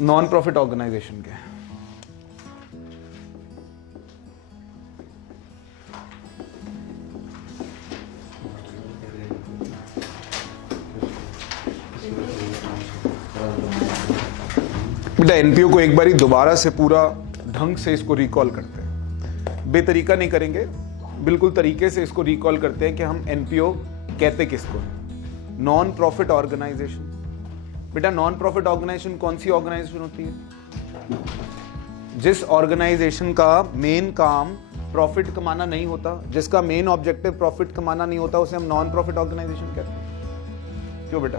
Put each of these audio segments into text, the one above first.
Non profit organisation के। बेटा NPO को एक बारी दोबारा से पूरा ढंग से इसको रिकॉल करते हैं, बेतरीका नहीं करेंगे, बिल्कुल तरीके से इसको रिकॉल करते हैं कि हम एनपीओ कहते किसको हैं। Non profit organisation. बेटा नॉन प्रॉफिट ऑर्गेनाइजेशन कौन सी ऑर्गेनाइजेशन होती है? जिस ऑर्गेनाइजेशन का मेन काम प्रॉफिट कमाना नहीं होता, जिसका मेन ऑब्जेक्टिव प्रॉफिट कमाना नहीं होता, उसे हम नॉन प्रॉफिट ऑर्गेनाइजेशन कहते हैं। क्यों बेटा?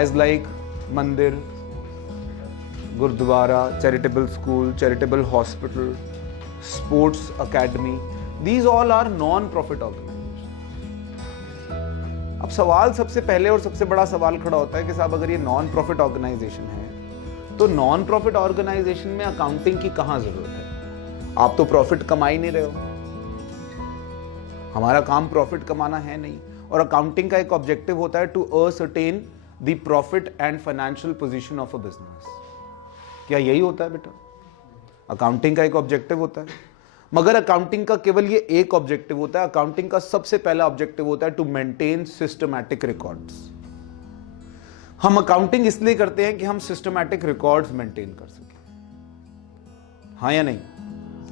As like mandir, gurdwara, charitable school, charitable hospital, sports academy, these all are non profit organisation. अब सवाल सबसे पहले और सबसे बड़ा सवाल खड़ा होता है कि साहब अगर ये नॉन प्रॉफिट ऑर्गेनाइजेशन है तो नॉन प्रॉफिट ऑर्गेनाइजेशन में अकाउंटिंग की कहां जरूरत है? आप तो प्रॉफिट कमा ही नहीं रहे हो, हमारा काम प्रॉफिट कमाना है नहीं, और अकाउंटिंग का एक ऑब्जेक्टिव होता है to ascertain the profit and financial position of a business. क्या यही होता है बेटा? अकाउंटिंग का एक ऑब्जेक्टिव होता है, मगर अकाउंटिंग का केवल ये एक ऑब्जेक्टिव होता है। अकाउंटिंग का सबसे पहला ऑब्जेक्टिव होता है टू मेंटेन सिस्टमैटिक रिकॉर्ड्स। हम अकाउंटिंग इसलिए करते हैं कि हम सिस्टमैटिक रिकॉर्ड्स मेंटेन कर सकें, हाँ या नहीं?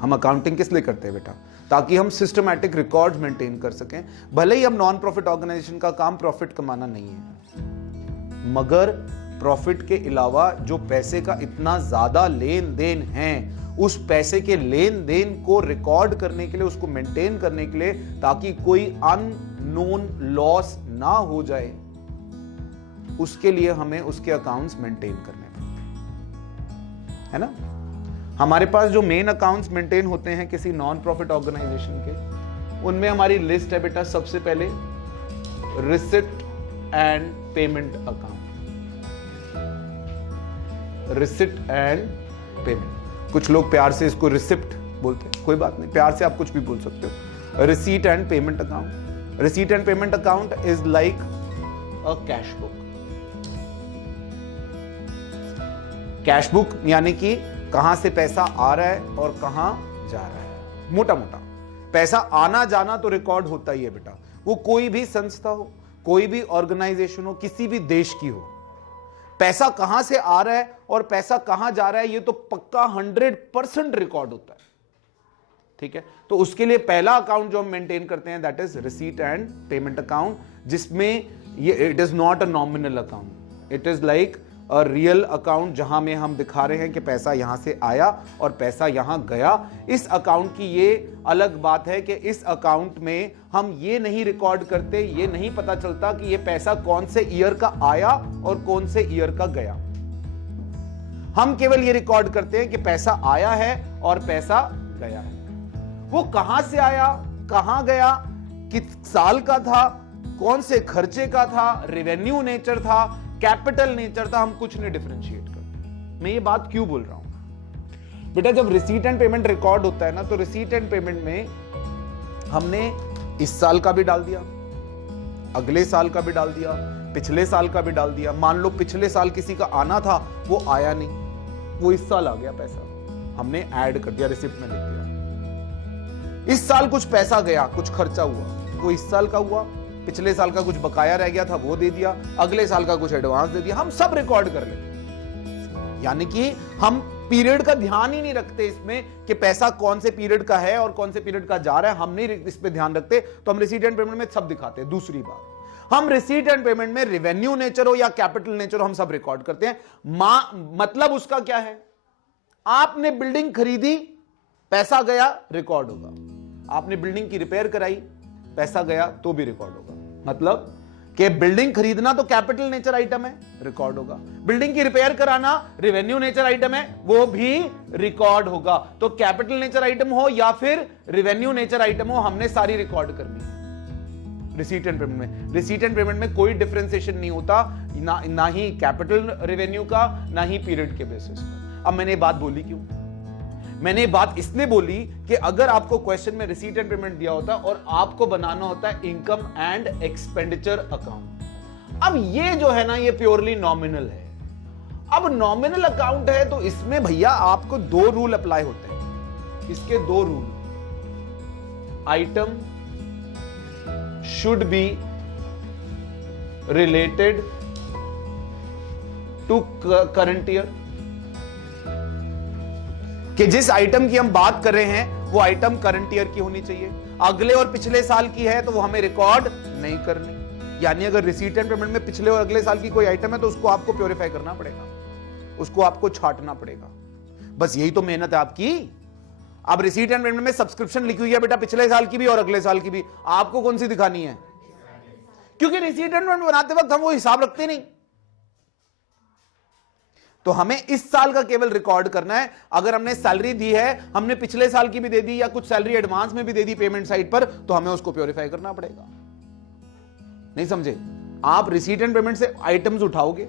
हम अकाउंटिंग किस लिए करते हैं बेटा? ताकि हम सिस्टमैटिक रिकॉर्ड्स मेंटेन कर सकें। भले ही हम नॉन प्रॉफिट ऑर्गेनाइजेशन का काम प्रॉफिट कमाना नहीं है, मगर प्रॉफिट के अलावा जो पैसे का इतना ज्यादा लेन देन है, उस पैसे के लेन देन को रिकॉर्ड करने के लिए, उसको मेंटेन करने के लिए, ताकि कोई अननोन लॉस ना हो जाए, उसके लिए हमें उसके अकाउंट्स मेंटेन करने पड़ते हैं, है ना? हमारे पास जो मेन अकाउंट्स मेंटेन होते हैं किसी नॉन प्रॉफिट ऑर्गेनाइजेशन के, उनमें हमारी लिस्ट है बेटा सबसे पहले receipt and payment account. Receipt and payment, कुछ लोग प्यार से इसको रिसिप्ट बोलते हैं, कोई बात नहीं, प्यार से आप कुछ भी बोल सकते हो। Receipt and payment account. Receipt and payment account is like a cash book. Cash book यानी कि कहां से पैसा आ रहा है और कहां जा रहा है। मोटा मोटा पैसा आना जाना तो रिकॉर्ड होता ही है बेटा, वो कोई भी संस्था हो, कोई भी ऑर्गेनाइजेशन हो, किसी भी देश की हो, पैसा कहां से आ रहा है और पैसा कहां जा रहा है ये तो पक्का 100% रिकॉर्ड होता है। ठीक है, तो उसके लिए पहला अकाउंट जो हम मेंटेन करते हैं that is receipt and payment account, जिसमें ये it is not a nominal account, it is like a real account, जहां में हम दिखा रहे हैं कि पैसा यहां से आया और पैसा यहां गया। इस अकाउंट की ये अलग बात है कि इस अकाउंट में हम ये नहीं रिकॉर्ड करते, ये नहीं पता चलता कि ये पैसा कौन से ईयर का आया और कौन से ईयर का गया। हम केवल ये रिकॉर्ड करते हैं कि पैसा आया है और पैसा गया है। वो कहां से आया, कहां गया, किस साल का था, कौन से खर्चे का था, रेवेन्यू नेचर था, कैपिटल नेचर था, हम कुछ नहीं डिफरेंशिएट करते। मैं ये बात क्यों बोल रहा हूं बेटा? जब रिसीट एंड पेमेंट रिकॉर्ड होता है ना, तो रिसीट एंड पेमेंट में हमने इस साल का भी डाल दिया, अगले साल का भी डाल दिया, पिछले साल का भी डाल दिया। मान लो पिछले साल किसी का आना था, वो आया नहीं, वो इस साल आ गया पैसा, हमने ऐड कर दिया, रिसिप्ट में लिख दिया। इस साल कुछ पैसा गया, कुछ खर्चा हुआ, वो इस साल का हुआ, पिछले साल का कुछ बकाया रह गया था वो दे दिया, अगले साल का कुछ एडवांस दे दिया, हम सब रिकॉर्ड कर लेते। यानी कि हम पीरियड का ध्यान ही नहीं रखते इसमें कि पैसा कौन से पीरियड का है और कौन से पीरियड का जा रहा है, हम नहीं इस पे ध्यान रखते, तो हम रिसीट एंड पेमेंट में सब दिखाते हैं। दूसरी बात, हम रिसीट एंड पेमेंट में रेवेन्यू नेचर हो या कैपिटल नेचर हो, हम सब रिकॉर्ड करते हैं। मतलब उसका क्या है? आपने बिल्डिंग खरीदी, पैसा गया, रिकॉर्ड होगा। आपने बिल्डिंग की रिपेयर कराई, पैसा गया तो भी रिकॉर्ड होगा। मतलब कि बिल्डिंग खरीदना तो कैपिटल नेचर आइटम है, रिकॉर्ड होगा। बिल्डिंग की रिपेयर कराना रेवेन्यू नेचर आइटम है, वो भी रिकॉर्ड होगा। तो कैपिटल नेचर आइटम हो या फिर रेवेन्यू नेचर आइटम हो, हमने सारी रिकॉर्ड करनी है रिसीट एंड पेमेंट में। रिसीट एंड पेमेंट में कोई डिफरेंशिएशन नहीं होता, ना ही कैपिटल रेवेन्यू का, ना ही पीरियड के बेसिस पर। अब मैंने ये बात बोली क्यों? मैंने ये बात इसलिए बोली कि अगर आपको क्वेश्चन में रिसीट एंड पेमेंट दिया होता और आपको बनाना होता है इनकम एंड एक्सपेंडिचर अकाउंट। अब ये जो है ना, ये प्योरली नॉमिनल है। अब नॉमिनल अकाउंट है तो इसमें भैया आपको दो रूल अप्लाई होते हैं। इसके दो rule, item should be related to current year, कि जिस आइटम की हम बात कर रहे हैं वो आइटम करंट ईयर की होनी चाहिए। अगले और पिछले साल की है तो वो हमें रिकॉर्ड नहीं करनी। यानी अगर रिसीट एंड पेमेंट में पिछले और अगले साल की कोई आइटम है तो उसको आपको प्योरीफाई करना पड़ेगा, उसको आपको छांटना पड़ेगा। बस यही तो मेहनत है आपकी। अब रिसीट एंड पेमेंट में सब्सक्रिप्शन लिखी हुई है बेटा, पिछले साल की भी और अगले साल की भी, आपको कौन सी दिखानी है? क्योंकि रिसीट एंड पेमेंट बनाते वक्त हम वो हिसाब रखते नहीं, तो हमें इस साल का केवल रिकॉर्ड करना है। अगर हमने सैलरी दी है, हमने पिछले साल की भी दे दी या कुछ सैलरी एडवांस में भी दे दी पेमेंट साइड पर, तो हमें उसको प्योरीफाई करना पड़ेगा। नहीं समझे? आप रिसीट एंड पेमेंट से आइटम्स उठाओगे,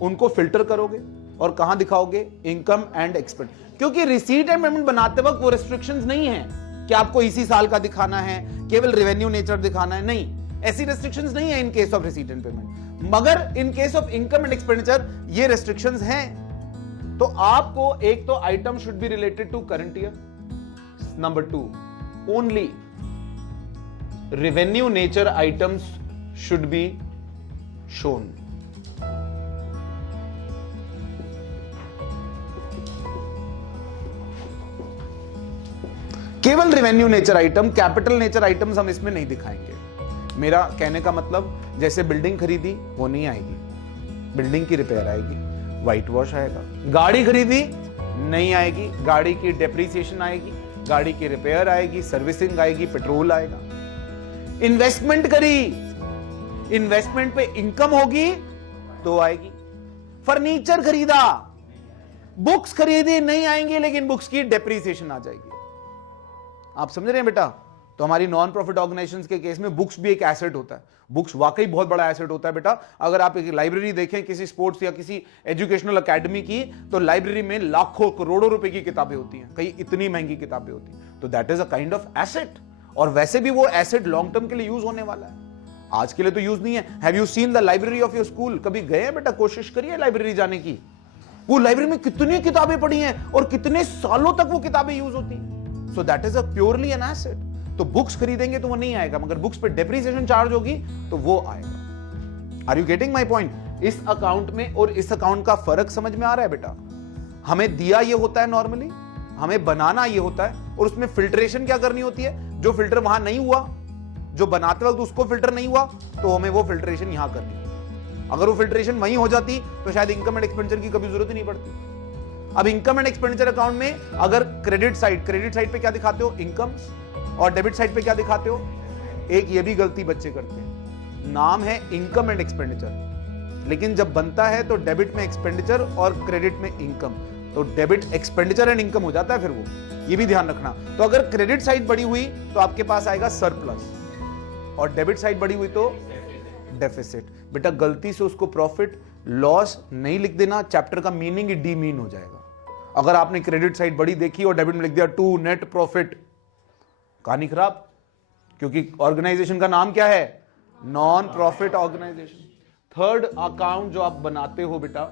उनको फिल्टर करोगे और कहां दिखाओगे? Income and expense. क्योंकि रिसीट एंड पेमेंट बनाते वक्त वो रिस्ट्रिक्शंस नहीं है कि आपको इसी साल का दिखाना है, केवल रेवेन्यू नेचर दिखाना है, नहीं, ऐसी रेस्ट्रिक्शंस नहीं है in case of receipt and payment. मगर in case of income and expenditure ये रेस्ट्रिक्शंस हैं। तो आपको एक तो item should be related to current year, number 2 only revenue nature items should be shown. केवल revenue nature item, capital nature items हम इसमें नहीं दिखाएंगे। मेरा कहने का मतलब, जैसे बिल्डिंग खरीदी वो नहीं आएगी, बिल्डिंग की रिपेयर आएगी, व्हाइट वॉश आएगा। गाड़ी खरीदी नहीं आएगी, गाड़ी की डेप्रिसिएशन आएगी, गाड़ी की रिपेयर आएगी, सर्विसिंग आएगी, पेट्रोल आएगा। इन्वेस्टमेंट करी, इन्वेस्टमेंट पे इनकम होगी तो आएगी। फर्नीचर खरीदा, बुक्स खरीदी नहीं आएंगी, लेकिन बुक्स की डेप्रिसिएशन आ जाएगी। आप समझ रहे हैं बेटा? तो हमारी नॉन प्रॉफिट ऑर्गेनाइजेशंस के केस में बुक्स भी एक एसेट होता है। बुक्स वाकई बहुत बड़ा एसेट होता है बेटा। अगर आप एक लाइब्रेरी देखें किसी स्पोर्ट्स या किसी एजुकेशनल एकेडमी की, तो लाइब्रेरी में लाखों करोड़ों रुपए की किताबें होती हैं, कई इतनी महंगी किताबें होती हैं। तो that is a kind of asset, और वैसे भी वो एसेट लॉन्ग टर्म के लिए यूज होने वाला है, आज के लिए तो यूज नहीं है। Have you seen the library of your school? कभी गए बेटा? कोशिश करिए लाइब्रेरी जाने की। वो लाइब्रेरी में कितनी किताबें पढ़ी हैं और कितने सालों तक वो किताबें यूज होती हैं। So that is a purely an asset. तो बुक्स खरीदेंगे तो वो नहीं आएगा, मगर बुक्स पे डेप्रिसिएशन चार्ज होगी तो वो आएगा। Are you getting my point? इस अकाउंट में और इस अकाउंट का फर्क समझ में आ रहा है बेटा? हमें दिया ये होता है नॉर्मली, हमें बनाना ये होता है, और उसमें फिल्ट्रेशन क्या करनी होती है? जो फिल्टर वहां नहीं हुआ, जो बनाते वक्त उसको फिल्टर नहीं हुआ, तो हमें वो फिल्ट्रेशन यहां करनी है। अगर वो फिल्ट्रेशन वहीं हो जाती तो शायद इनकम एंड एक्सपेंडिचर की कभी जरूरत ही नहीं पड़ती। अब इनकम एंड एक्सपेंडिचर अकाउंट में अगर क्रेडिट साइड पे क्या दिखाते हो? इनकम्स, और डेबिट साइड पे क्या दिखाते हो? एक ये भी गलती बच्चे करते हैं, नाम है इनकम एंड एक्सपेंडिचर, लेकिन जब बनता है तो डेबिट में एक्सपेंडिचर और क्रेडिट में इनकम, तो डेबिट एक्सपेंडिचर एंड इनकम हो जाता है फिर वो, ये भी ध्यान रखना। तो अगर क्रेडिट साइड बड़ी हुई तो आपके पास आएगा सरप्लस, और डेबिट साइड बड़ी हुई तो डेफिसिट। बेटा गलती से उसको प्रॉफिट लॉस नहीं लिख देना, चैप्टर का मीनिंग ही डीमीन हो जाएगा। अगर आपने क्रेडिट साइड बड़ी देखी और डेबिट में लिख दिया टू नेट प्रॉफिट, कहानी खराब, क्योंकि ऑर्गेनाइजेशन का नाम क्या है? Non profit organisation. Third account जो आप बनाते हो बेटा,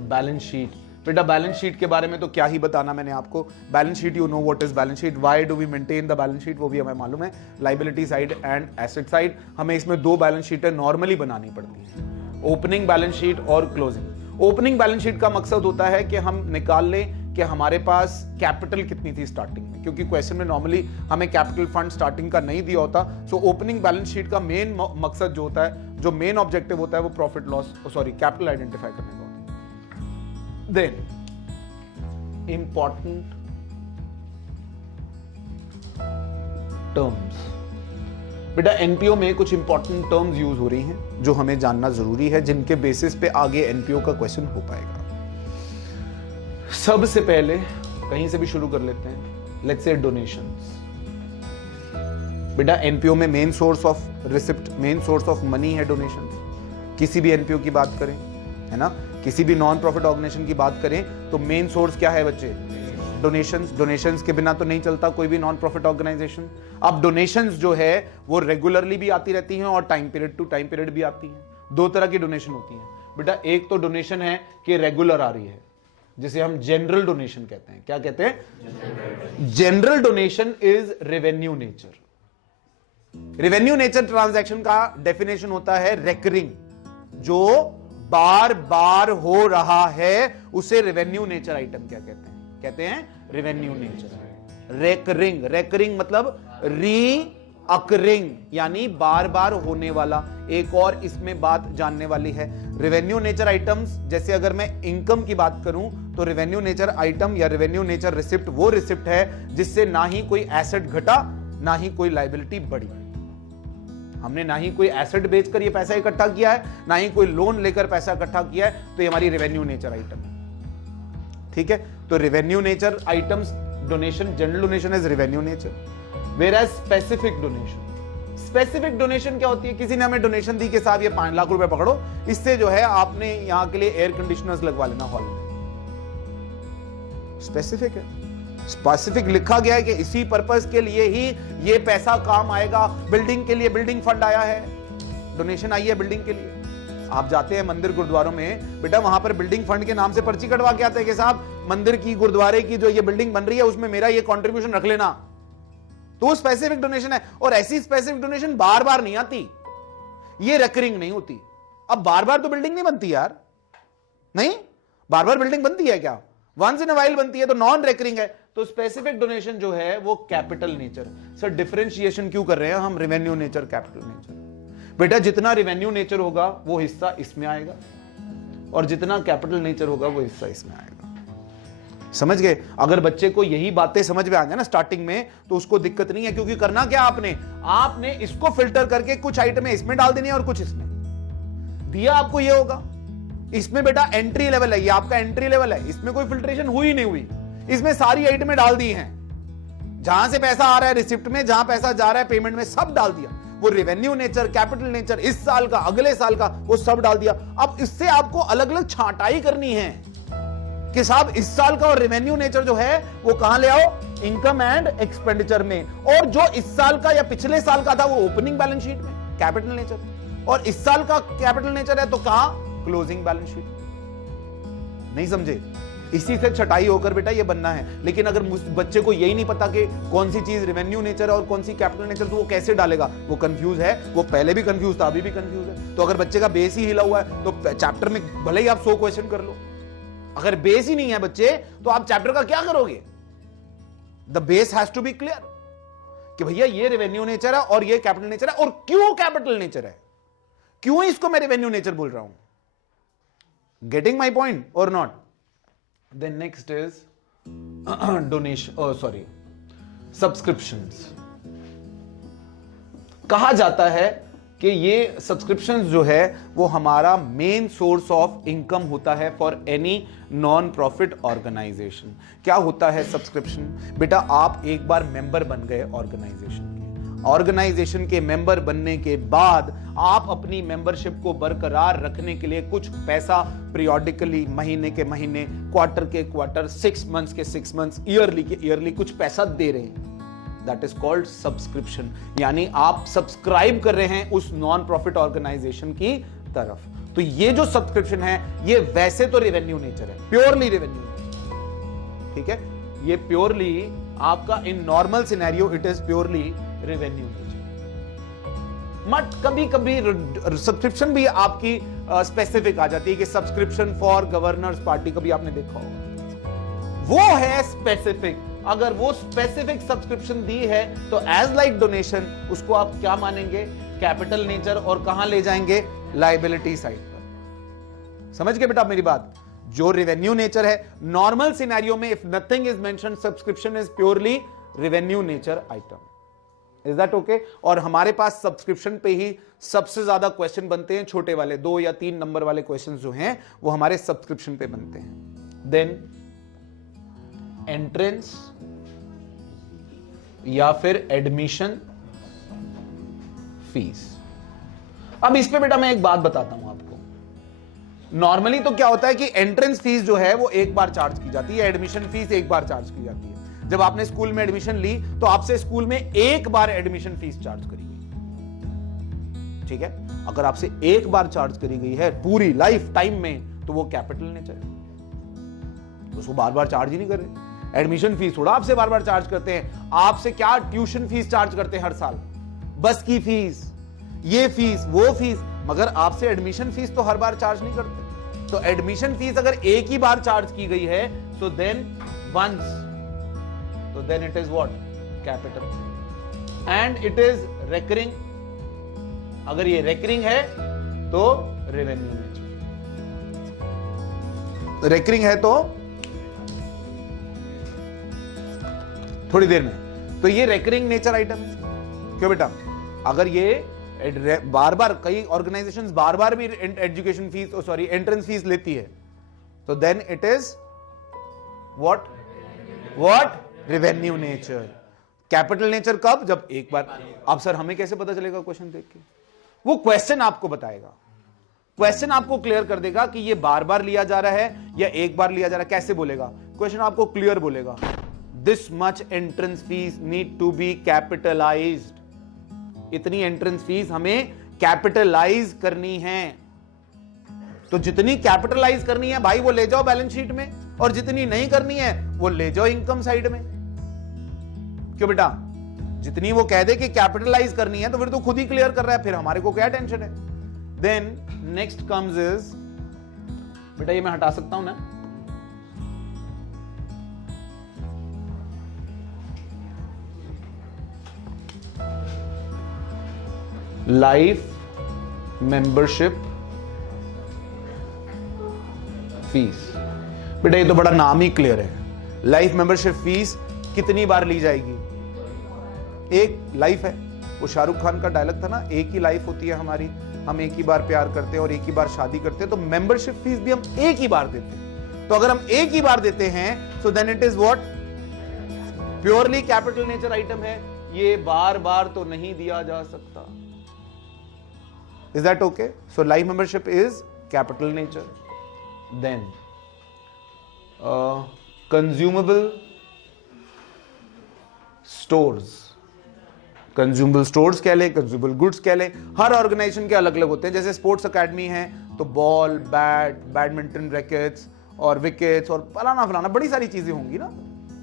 बैलेंस शीट। बेटा बैलेंस शीट के बारे में तो क्या ही बताना मैंने आपको। Balance sheet, you know what is balance sheet, why do we maintain the balance sheet, वो भी हमें मालूम है। Liability side and asset side, हमें इसमें दो बैलेंस शीटें नॉर्मली बनानी पड़ती है, ओपनिंग बैलेंस शीट और क्लोजिंग। ओपनिंग बैलेंस शीट का मकसद होता है कि हम निकाल लें कि हमारे पास कैपिटल कितनी थी स्टार्टिंग में, क्योंकि क्वेश्चन में नॉर्मली हमें कैपिटल फंड स्टार्टिंग का नहीं दिया होता। सो ओपनिंग बैलेंस शीट का मेन मकसद जो होता है, जो मेन ऑब्जेक्टिव होता है, वो प्रॉफिट लॉस कैपिटल आइडेंटिफाई करने का होता है। Then important terms. बेटा एनपीओ में कुछ इंपॉर्टेंट टर्म्स यूज हो रही हैं जो हमें जानना जरूरी है, जिनके बेसिस पे आगे एनपीओ का क्वेश्चन हो पाएगा। सबसे पहले कहीं से भी शुरू कर लेते हैं, लेट्स से डोनेशंस। बेटा एनपीओ में main source of receipt, main source of money है डोनेशंस। किसी भी एनपीओ की बात करें, है ना, किसी भी नॉन प्रॉफिट ऑर्गेनाइजेशन की बात करें तो मेन सोर्स क्या है बच्चे? डोनेशंस। डोनेशंस के बिना तो नहीं चलता कोई भी नॉन प्रॉफिट ऑर्गेनाइजेशन। अब डोनेशंस जो है वो रेगुलरली भी आती रहती हैं और time period to time period भी आती हैं। दो तरह की डोनेशन होती हैं। बेटा एक तो डोनेशन है कि रेगुलर आ रही है, जिसे हम जनरल डोनेशन कहते हैं। क्या कहते हैं? General donation is revenue nature. Revenue nature transaction का डेफिनेशन होता है रेकरिंग, जो बार बार हो रहा है उसे रेवेन्यू नेचर आइटम क्या कहते हैं? कहते हैं रेवेन्यू नेचर। रेकरिंग, रेकरिंग मतलब री अकरिंग, यानी बार बार होने वाला। एक और इसमें बात जानने वाली है, रेवेन्यू नेचर आइटम्स, जैसे अगर मैं इनकम की बात करूं तो रेवेन्यू नेचर आइटम या रेवेन्यू नेचर रिसिप्ट वो रिसिप्ट है जिससे ना ही कोई एसेट घटा ना ही कोई लायबिलिटी बढ़ी। हमने ना ही कोई एसेट बेचकर ये पैसा इकट्ठा किया है, ना ही कोई लोन लेकर पैसा इकट्ठा किया है, तो ये हमारी रेवेन्यू नेचर आइटम है। ठीक है, तो revenue nature items donation, general donation is revenue nature. Whereas specific donation, specific donation क्या होती है? किसी ने हमें डोनेशन दी कि साहब ये 5 लाख रुपए पकड़ो, इससे जो है आपने यहां के लिए एयर कंडीशनर्स लगवा लेना हॉल में। स्पेसिफिक है, स्पेसिफिक लिखा गया है कि इसी पर्पस के लिए ही ये पैसा काम आएगा। बिल्डिंग के लिए बिल्डिंग फंड आया है, डोनेशन आई है बिल्डिंग के लिए। आप जाते हैं मंदिर गुरुद्वारों में, बेटा वहां पर बिल्डिंग फंड के नाम से पर्ची कटवा के आते हैं कि साहब मंदिर की गुरुद्वारे की जो ये बिल्डिंग बन रही है उसमें मेरा ये कॉन्ट्रीब्यूशन रख लेना। तो स्पेसिफिक डोनेशन है। और ऐसी स्पेसिफिक डोनेशन बार बार नहीं आती, ये रेकरिंग नहीं होती। अब बार बार तो बिल्डिंग नहीं बनती यार, नहीं बार बार बिल्डिंग बनती है क्या? वंस इन अ वाइल बनती है, तो नॉन रेकरिंग है। तो स्पेसिफिक डोनेशन जो है वो कैपिटल नेचर। सर डिफरेंशिएशन क्यों कर रहे हैं हम रेवेन्यू नेचर कैपिटल नेचर? बेटा जितना रेवेन्यू नेचर होगा वो हिस्सा इसमें आएगा, और जितना कैपिटल नेचर होगा वो हिस्सा इसमें आएगा। समझ गए? अगर बच्चे को यही बातें समझ में आ जाए ना स्टार्टिंग में, तो उसको दिक्कत नहीं है। क्योंकि करना क्या आपने इसको फिल्टर करके कुछ आइटमें इसमें डाल देनी है और कुछ इसमें दिया। आपको ये होगा इसमें बेटा एंट्री लेवल है, ये आपका एंट्री लेवल है, इसमें कोई फिल्ट्रेशन हुई नहीं हुई, इसमें सारी आइटमें डाल दी हैं। जहां से पैसा आ रहा है रिसिप्ट में, जहां पैसा जा रहा है पेमेंट में, सब डाल दिया। वो रेवेन्यू नेचर, कैपिटल नेचर, इस साल का, अगले साल का, वो सब डाल दिया। अब इससे आपको अलग अलग छांटाई करनी है कि साहब इस साल का और रेवेन्यू नेचर जो है वो कहां ले आओ? इनकम एंड एक्सपेंडिचर में। और जो इस साल का या पिछले साल का था वो ओपनिंग बैलेंस शीट में, कैपिटल नेचर। और इस साल का कैपिटल नेचर है तो कहां? Closing balance sheet. नहीं समझे? इसी से छटाई होकर बेटा ये बनना है। लेकिन अगर बच्चे को यही नहीं पता कि कौन सी चीज रेवेन्यू नेचर है और कौन सी कैपिटल नेचर, तो वो कैसे डालेगा? वो कंफ्यूज है, वो पहले भी कंफ्यूज था, अभी भी कंफ्यूज है। तो अगर बच्चे का बेस ही हिला हुआ है तो चैप्टर में भले ही आप 100 क्वेश्चन कर लो, अगर बेस ही नहीं है बच्चे तो आप चैप्टर का क्या करोगे? The base has to be clear कि भैया ये रेवेन्यू नेचर है और ये कैपिटल नेचर है, और क्यों कैपिटल नेचर है, क्यों इसको मैं रेवेन्यू नेचर बोल रहा हूं। गेटिंग माई पॉइंट और not? Then next is donation, sorry subscriptions. कहा जाता है कि ये सब्सक्रिप्शंस जो है वो हमारा मेन सोर्स ऑफ इनकम होता है for any non profit organisation. क्या होता है सब्सक्रिप्शन? बेटा आप एक बार मेंबर बन गए ऑर्गेनाइजेशन के मेंबर बनने के बाद आप अपनी मेंबरशिप को बरकरार रखने के लिए कुछ पैसा पीरियोडिकली, महीने के महीने, क्वार्टर के क्वार्टर, 6 मंथ्स के 6 मंथ्स, ईयरली के ईयरली कुछ पैसा दे रहे हैं। That is called subscription. यानी आप सब्सक्राइब कर रहे हैं उस नॉन प्रॉफिट ऑर्गेनाइजेशन की तरफ। तो ये जो सब्सक्रिप्शन है ये वैसे तो रेवेन्यू नेचर है, प्योरली रेवेन्यू नेचर। ठीक है, ये प्योरली आपका in normal scenario it is purely revenue nature. But कभी कभी सब्सक्रिप्शन भी आपकी स्पेसिफिक आ जाती है कि सब्सक्रिप्शन फॉर गवर्नर्स पार्टी, कभी आपने देखा होगा, वो है स्पेसिफिक। अगर वो स्पेसिफिक सब्सक्रिप्शन दी है तो एज लाइक डोनेशन उसको आप क्या मानेंगे? Capital nature. और कहां ले जाएंगे? लायबिलिटी साइड पर। समझ गए बेटा मेरी बात? जो रेवेन्यू नेचर है नॉर्मल सिनेरियो में, if nothing is mentioned, subscription is purely revenue nature item. Is that okay? और हमारे पास सब्सक्रिप्शन पे ही सबसे ज्यादा क्वेश्चन बनते हैं, छोटे वाले 2 या 3 नंबर वाले क्वेश्चन जो हैं वो हमारे सब्सक्रिप्शन पे बनते हैं। देन एंट्रेंस या फिर एडमिशन फीस। अब इस पे बेटा मैं एक बात बताता हूं आपको। नॉर्मली तो क्या होता है कि एंट्रेंस फीस जो है वो एक बार चार्ज की जाती है, एडमिशन फीस एक बार चार्ज की जाती है। जब आपने स्कूल में एडमिशन ली तो आपसे स्कूल में एक बार एडमिशन फीस चार्ज करी गई। ठीक है, अगर आपसे एक बार चार्ज करी गई है पूरी लाइफ टाइम में तो वो कैपिटल नेचर है, उसको बार बार चार्ज ही नहीं कर रहे। एडमिशन फीस थोड़ा आपसे बार बार चार्ज करते हैं, आपसे क्या ट्यूशन फीस चार्ज करते हैं हर साल, बस की फीस, ये फीस, वो फीस, मगर आपसे एडमिशन फीस तो हर बार चार्ज नहीं करते। तो एडमिशन फीस अगर एक ही बार चार्ज की गई है सो देन वंस, तो then it is what, capital, and it is recurring. अगर ये रेकरिंग है तो रेवेन्यू नेचर, रेकरिंग है तो थोड़ी देर में, तो ये रेकरिंग नेचर आइटम है। क्यों बेटा, अगर ये बार बार, कई ऑर्गेनाइजेशंस बार बार भी education fees, sorry entrance fees लेती है, तो then it is what revenue nature. Capital nature कब, जब एक बार। अब सर हमें कैसे पता चलेगा क्वेश्चन देख के? वो क्वेश्चन आपको बताएगा, क्वेश्चन आपको क्लियर कर देगा कि ये बार बार लिया जा रहा है या एक बार लिया जा रहा है। कैसे बोलेगा क्वेश्चन, आपको क्लियर बोलेगा, this much entrance fees need to be capitalised. इतनी एंट्रेंस फीस हमें कैपिटलाइज करनी है। तो जितनी कैपिटलाइज करनी है भाई वो ले जाओ बैलेंस शीट में, और जितनी नहीं करनी है वो ले जाओ इनकम साइड में। क्यों बेटा, जितनी वो कह दे कि कैपिटलाइज करनी है तो फिर तो खुद ही क्लियर कर रहा है, फिर हमारे को क्या टेंशन है। देन नेक्स्ट कम्स इज, बेटा ये मैं हटा सकता हूं ना, लाइफ मेंबरशिप फीस। बेटा ये तो बड़ा नाम ही क्लियर है, लाइफ मेंबरशिप फीस कितनी बार ली जाएगी? एक लाइफ है, वो शाहरुख खान का डायलॉग था ना, एक ही लाइफ होती है हमारी, हम एक ही बार प्यार करते हैं और एक ही बार शादी करते हैं, तो मेंबरशिप फीस भी हम एक ही बार देते हैं। तो अगर हम एक ही बार देते हैं so then it is what, purely capital nature item है, ये बार बार तो नहीं दिया जा सकता। Is that okay? So life membership is capital nature. Then consumable stores, consumable stores कह ले, कंज्यूमेबल गुड्स कह ले, हर ऑर्गेनाइजेशन के अलग अलग होते हैं। जैसे स्पोर्ट्स एकेडमी है तो बॉल, बैट, बैडमिंटन रैकेट्स और विकेट्स और फलाना फलाना बड़ी सारी चीजें होंगी ना।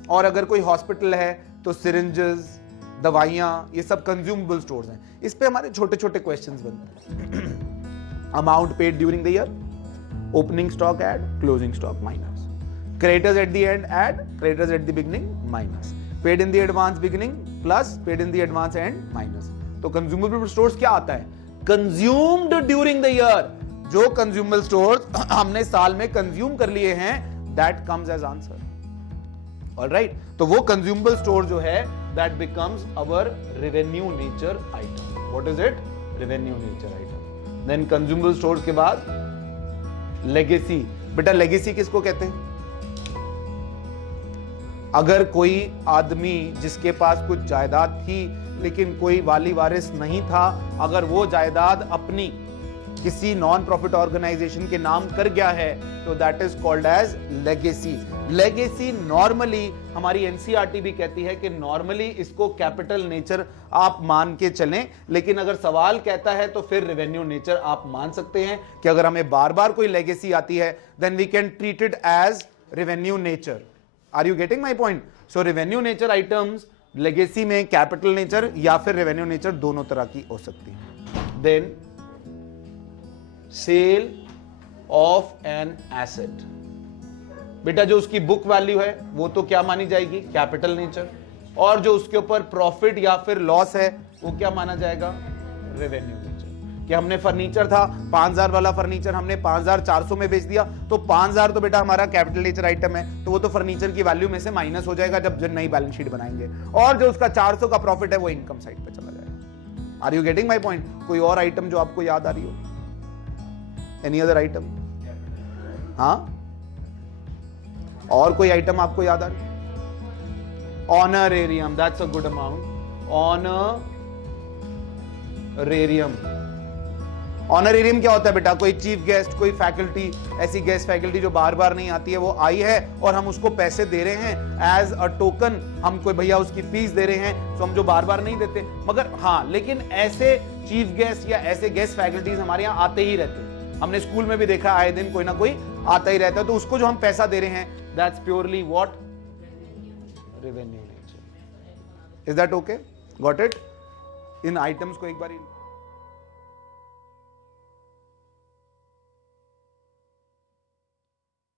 और अगर कोई हॉस्पिटल है तो सिरिंजेस, दवाइयां, ये सब कंज्यूमेबल स्टोर्स हैं। इस पे हमारे छोटे छोटे क्वेश्चंस बनते हैं। Amount paid during the year, opening stock add, closing stock minus, creditors at the end add, creditors at the beginning minus, paid in the advance beginning plus paid in the advance end minus. तो consumable stores क्या आता है? Consumed during the year, जो consumable stores हमने साल में consume कर लिए हैं, that comes as answer. Alright, तो वो कंज्यूमेबल स्टोर जो है that becomes our revenue nature item. What is it? Revenue nature item. Then consumable stores के बाद लेगेसी। बेटा लेगेसी किसको कहते हैं? अगर कोई आदमी जिसके पास कुछ जायदाद थी लेकिन कोई वाली वारिस नहीं था, अगर वो जायदाद अपनी किसी नॉन प्रॉफिट ऑर्गेनाइजेशन के नाम कर गया है तो that is called as legacy. Legacy normally हमारी एनसीईआरटी भी कहती है कि नॉर्मली इसको कैपिटल नेचर आप मान के चलें, लेकिन अगर सवाल कहता है तो फिर रेवेन्यू नेचर आप मान सकते हैं कि अगर हमें बार बार कोई लेगेसी आती है then we can treat it as revenue nature. Are you getting my point? So revenue nature items legacy में कैपिटल नेचर या फिर रेवेन्यू नेचर दोनों तरह की हो सकती है। Then sale of an asset. बेटा जो उसकी बुक वैल्यू है वो तो क्या मानी जाएगी? Capital nature. और जो उसके ऊपर प्रॉफिट या फिर लॉस है वो क्या माना जाएगा? Revenue nature. कि हमने फर्नीचर था 5000 वाला फर्नीचर हमने 5400 में बेच दिया, तो 5000 तो बेटा हमारा कैपिटल नेचर आइटम है, तो वो तो फर्नीचर की वैल्यू में से माइनस हो जाएगा जब नई बैलेंस शीट बनाएंगे। और जो उसका 400 का प्रॉफिट है वो इनकम साइड पे चला जाएगा। Are you getting my point? कोई और आइटम जो आपको याद आ रही हो? Any other item? हाँ, और कोई आइटम आपको याद आ रही? Honorarium, that's a good amount. Honorarium. Honorarium क्या होता है बेटा? कोई चीफ गेस्ट, कोई फैकल्टी, ऐसी गेस्ट फैकल्टी जो बार बार नहीं आती है, वो आई है और हम उसको पैसे दे रहे हैं एज अ टोकन, हम कोई भैया उसकी फीस दे रहे हैं, तो हम जो बार बार नहीं देते। मगर हाँ, लेकिन ऐसे चीफ गेस्ट या ऐसे गेस्ट फैकल्टीज हमारे यहाँ आते ही रहते हैं। हमने स्कूल में भी देखा, आए दिन कोई ना कोई आता ही रहता है। तो उसको जो हम पैसा दे रहे हैं, that's purely what, revenue nature. Is that okay? Got it? In items को एक बार